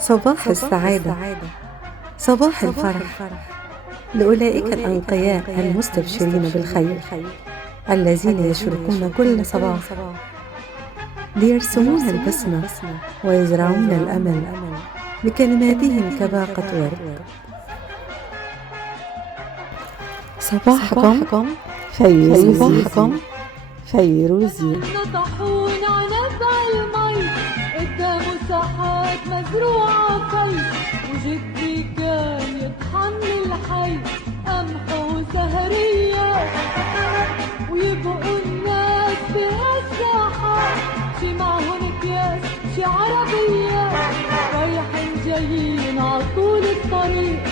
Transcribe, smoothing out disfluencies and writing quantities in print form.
صباح السعادة، صباح الفرح لأولئك الأنقياء المستبشرين بالخير الذين يشرقون كل صباح ليرسمون البسمة ويزرعون الأمل بكلماتهم كباقة ورد. صباحكم فيروزي. نطحون عنب عالمي قدامه ساحات مزروعة في، وجدي كان يطحن الحي قمح وسهرية، ويبقوا الناس بهالساحات شي معهن اكياس شي عربية، رايحين جايين عطول الطريق